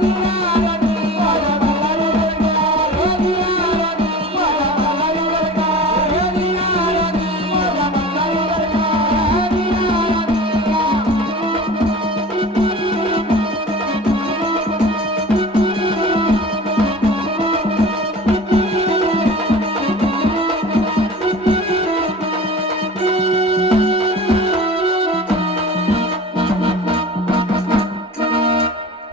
Thank you.